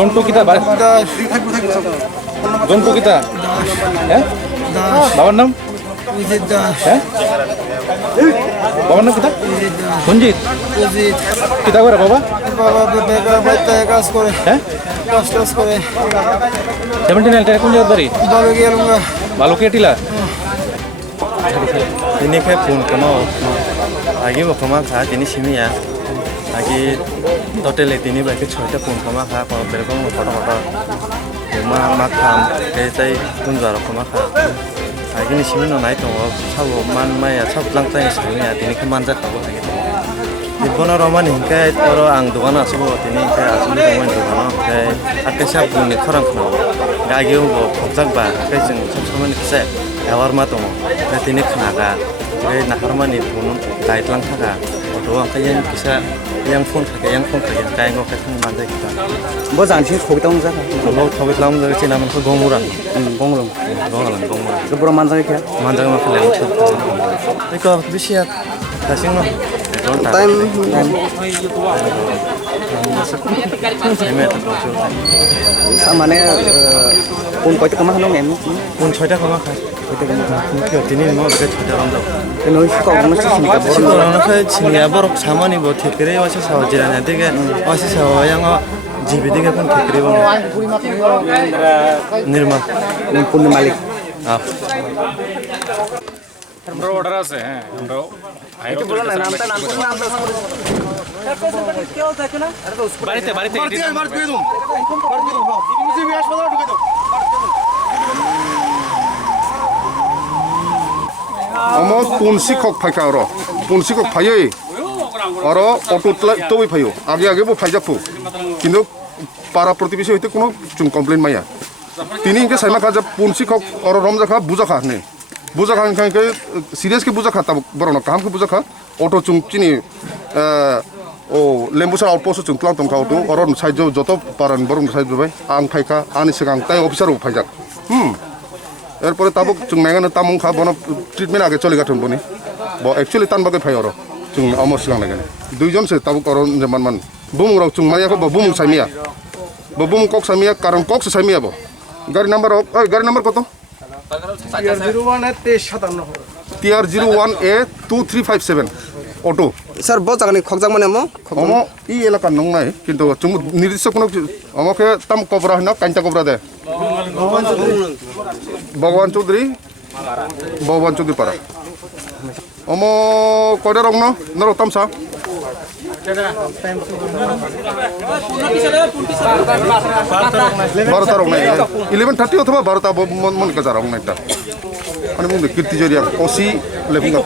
জন্টু কিতা জন্টু কিতা হ্যাঁ বাবার নাম হ্যাঁ বাবার নাম কিতা সঞ্জিত কিতা করে বাবা কাজ করে হ্যাঁ কাজ করে 79 কোন জায়গার বাড়ি বালুকিয়া টিলা ini kayak pun kono lagi mau kemana kah ini sini ya lagi total ini baik cerita pun kemana kah kalau berapa mau foto rumah makam kayak saya pun baru kemana kah lagi ini sini naik tuh sabu man maya sabu langtai sini ya ini kemana kah lagi di mana rumah nih kayak orang ang doan asuh ini kayak asuh di rumah doan kayak akhirnya sabu nih orang kenal lagi mau foto bah kayak jeng sama nih saya Awar mah tuh, nanti ini kenaga, kayak naharman itu pun kait lang kaga, atau kayak yang phone kayak kayak nggak ketemu mana kita. 뭐 장치 거기 따온 자가 Kalau thawit lam dari Cina mana tuh gomurang, 공으로 gomurang. 그 보러 만나게 해 Mana mah kelihatan tuh. Iko bisa ya, kasih no. 타임 Saya tuh tuh. 사만에 본 거기 그만 하는 게 Pun cerita kemana kah? Cerita ini mau kita cerita orang tuh. 너 시가 오는 시니까 지금 orang tuh sini ya baru sama nih buat kiri wasi sawo jalan nanti kan wasi sawo yang GBD kan kiri bang. Nirmal. 본 말릭 Ah. আমরা order আছে হ্যাঁ আমরাও বাড়িতে বাড়িতে 어머 본시콕 파이카로 본시콕 파이에 어러 어to তোই ফাইও আগে আগে বো ফাইজাফু কিন্তু পাড়া প্রতিবেশী হইতে কোনো চুন কমপ্লেন মাইয়া তিনি ইনকে সাইমা খাজা পুনসিকক অর রমজা খা বুজা খা নে বুজা খান খানকে সিরিয়াস কে বুজা খা তা বড় না কাম কে বুজা খা অটো চুং চিনি ও লেম্বুসার আউটপোস্ট চুং ক্লাং তং খাওতো অর সাইজ যত পারান বরং সাইজ বাই আং ফাইকা আনি সিগাং তাই অফিসার ফাইজাক এরপরে তাবক চুং মেগানো তামং খা বন ট্রিটমেন্ট আগে চলে গাঠন বনি ব एक्चुअली তানবাগে ফাই অর চুং অমর সিগাং লাগানে দুইজন সে তাবক অর মান মান বুমুং রাও চুং মাইয়া ব বুমুং সাইমিয়া ব বুমুং কক সাইমিয়া কারণ কক সাইমিয়া ব গাড়ি নাম্বার গাড়ি নাম্বার কত TR01A 2357 অটো স্যার 뭐 장니 걱정 뭐냐 뭐 অম ই এলাকা নং নাই কিন্তু চুম নির্দিষ্ট কোনো আমাকে তাম কবরা হয় না কাইন্তা কবরা দে ভগবান চৌধুরী পাড়া অম কয়টা রং নর তামসা বারোটা রং নাই 11:30 অথবা 12টা মনে কাজা রং নাইটা মানে মুখ কীর্তি জরিয়া অসি লেবুঙ্গা